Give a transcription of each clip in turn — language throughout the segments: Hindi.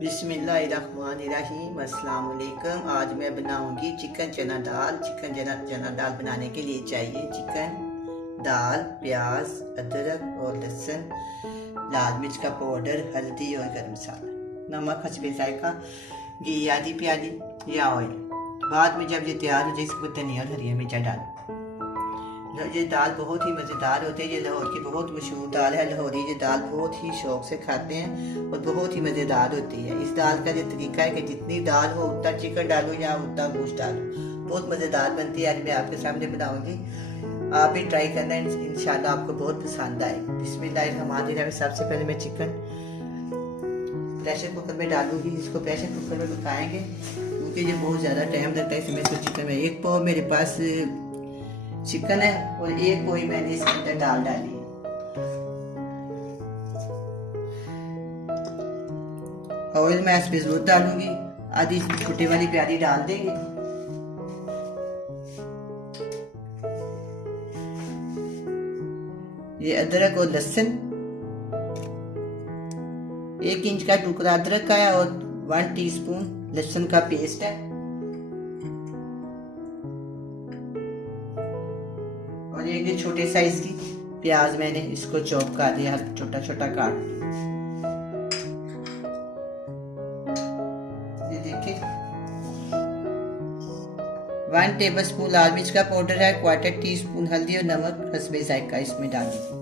बिस्मिल्लाहिर्रहमानिर्रहीम। अस्सलाम वालेकुम। आज मैं बनाऊंगी चिकन चना दाल। चना दाल बनाने के लिए चाहिए चिकन, दाल, प्याज, अदरक और लहसुन, लाल मिर्च का पाउडर, हल्दी और गरम मसाला, नमक हस्बे जायका, घी आधी प्याली या ऑयल। बाद में जब ये तैयार हो जाए इसको धनिया और हरी मिर्चा डालें। ये दाल बहुत ही मज़ेदार होती है। ये लाहौर की बहुत मशहूर दाल है। लाहौरी ये दाल बहुत ही शौक से खाते हैं और बहुत ही मज़ेदार होती है। इस दाल का ये तरीका है कि जितनी दाल हो उतना चिकन डालो या उतना गोश्त डालो, बहुत मज़ेदार बनती है। आज मैं आपके सामने बनाऊंगी, आप भी ट्राई करना, इंशाल्लाह आपको बहुत पसंद आएगी। बिस्मिल्लाहिर्रहमानिर्रहीम। सबसे पहले मैं चिकन प्रेशर कुकर में डालूंगी। इसको प्रेशर कुकर में पकाएंगे क्योंकि ये बहुत ज़्यादा टाइम लगता है। इसमें इसको चिकन में एक पाव मेरे पास चिकन है और एक पोई मैंने इसके अंदर दाल डाली है। ऑयल मैं इसमें जरूर डालूंगी, आधी छोटे वाली प्याली डाल देंगे। ये अदरक और लहसुन, 1 इंच का टुकड़ा अदरक का है और 1 टीस्पून लहसुन का पेस्ट है और एक छोटे साइज की प्याज मैंने इसको चॉप कर दिया, छोटा छोटा काट। ये देखिए 1 टेबलस्पून लाल मिर्च का पाउडर है, 1/4 टीस्पून हल्दी और नमक हस्बे जायका इसमें डालिए।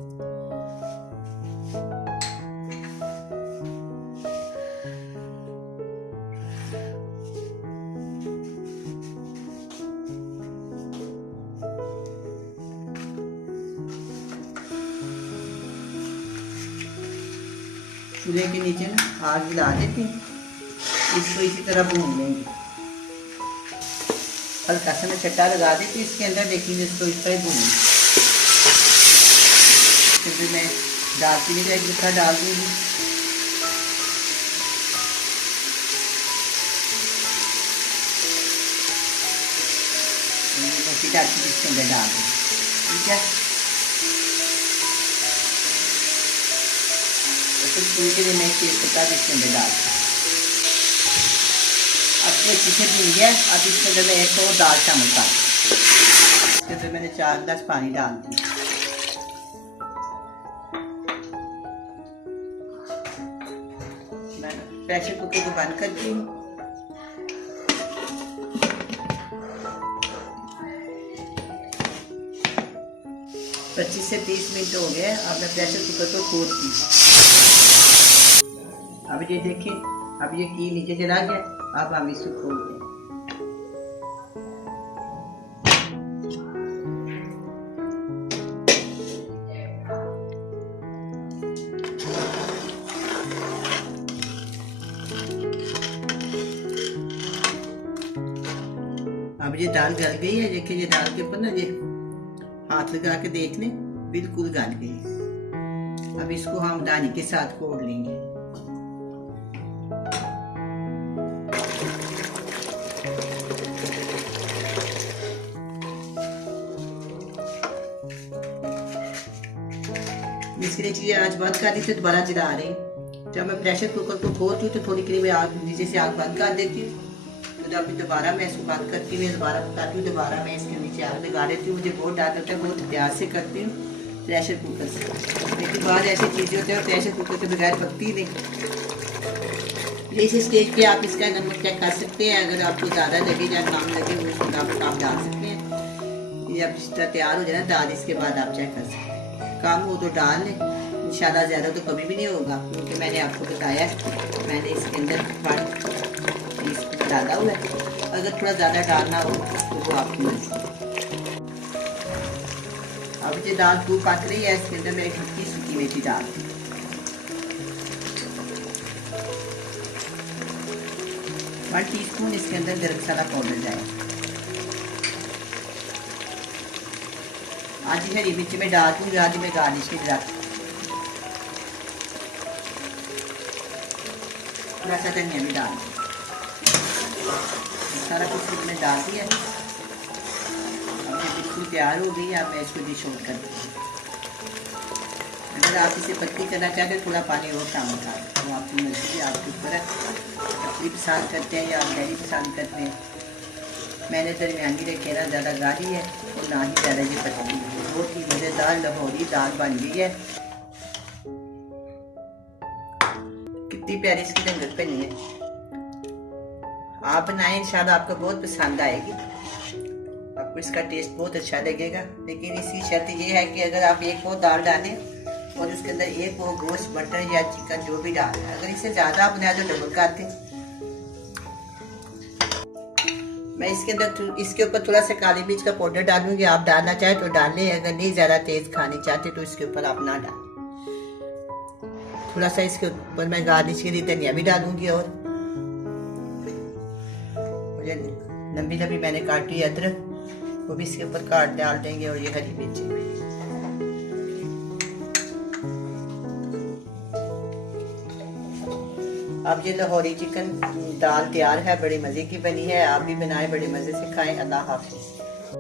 चूल्हे के नीचे ना आग जला देते हैं, इसको इसी तरह भून लेंगे। हल्का सा मैं चट्टा लगा देती इसके अंदर, लेकिन इसको इस तरह भूनेंगे। फिर मैं दालचीनी का 1 गुच्छा डाल दूंगी, मोटी दालचीनी इसके अंदर डाल दूंगी। ठीक है, पूरी के लिए मैं तेजपत्ता इसके अंदर डाल। अब ये अच्छे से भून गया। अब इसके अंदर मैं एक और दाल शामिल कर, इसके अंदर मैंने 4 गिलास पानी डाल दिया। मैं प्रेशर कुकर को बंद करती हूँ। पच्चीस से 30 मिनट हो गए। अब मैं प्रेशर कुकर को खोलती हूँ। अब ये देखिए, अब ये की नीचे चला गया। अब हम इसको खोल दें। अब ये दाल गल गई है। देखिए ये दाल के ऊपर ना ये हाथ लगा के देख लें, बिल्कुल गल गई है। अब इसको हम दानी के साथ कोड़ लेंगे। इसके लिए चीज़ें आँच बंद कर दी थी, दोबारा जला रही। जब मैं प्रेशर कुकर को खोलती हूँ तो थोड़ी देर में आग नीचे से आग बंद कर देती हूँ। तो जब दोबारा मैं इसको बंद करती हूँ, दोबारा पकाती हूँ, दोबारा मैं इसके नीचे आग लगा देती हूँ। मुझे बहुत डर होता है, बहुत एहतियात से करती हूँ प्रेशर कुकर से। लेकिन बाद ऐसी चीज़ें होती हैं प्रेशर कुकर के बगैर पकती नहीं। इस स्टेज पे आप इसका नमक चेक कर सकते हैं। अगर आपको ज़्यादा लगे या कम लगे उस मुताबिक आप डाल सकते हैं। ये अब इस तरह तैयार हो जाए ना दाल, इसके बाद आप चेक कर सकते हैं। कम हो तो डाल लें, इंशाल्लाह ज़्यादा तो कभी भी नहीं होगा, क्योंकि मैंने आपको बताया मैंने इसके अंदर 1 टीस्पून डाला हुआ है। अगर थोड़ा ज़्यादा डालना हो तो वो आपकी मर्जी। अब ये दाल खूब पक रही है। इसके अंदर मैं 1 सूखी मेथी डाल दी। वन टीस्पून इसके अंदर गरम मसाला पाउडर जाए। आज हरी मिर्च में डाल दूँगी, आज मैं गार्निश के लिए थोड़ा सा धनिया भी डाल दूँ। सारा कुछ मैंने डाल दिया। अब ये बिल्कुल तैयार हो गई। अब मैं इसको डिश आउट कर दूँगी। अगर आप इसे पतली करना चाहते हैं थोड़ा पानी और कम डाल, तो आपकी मर्जी, आपके ऊपर है। पतली पसंद करते हैं या आप गहरी पसंद करते हैं। मैंने दरमियानी रखे ना, ज़्यादा गाढ़ी है और ना ही ज़्यादा ये पतली है। बहुत ही मज़ेदार लाहौरी दाल बन गई है। कितनी प्यारी इसकी रंगत बनी है। आप बनाएं, इंशाल्लाह आपको बहुत पसंद आएगी, आपको इसका टेस्ट बहुत अच्छा लगेगा। लेकिन इसकी शर्त ये है कि अगर आप एक पाव दाल डालें और उसके अंदर एक पाव गोश्त, मटन या चिकन जो भी डालें, अगर इससे ज़्यादा आप बनाए तो डबल कर दें। मैं इसके अंदर इसके ऊपर थोड़ा सा काली मिर्च का पाउडर डालूंगी। आप डालना चाहें तो डाल लें, अगर नहीं ज़्यादा तेज़ खानी चाहते तो इसके ऊपर आप ना डालें। थोड़ा सा इसके ऊपर मैं गार्निश के लिए धनिया भी डालूंगी। और लंबी लंबी मैंने काटी अदरक, वो भी इसके ऊपर काट डाल देंगे। और ये हरी मिर्ची भी। अब ये लाहौरी चिकन दाल तैयार है, बड़ी मज़े की बनी है। आप भी बनाएं, बड़े मज़े से खाएं। अल्लाह हाफिज़।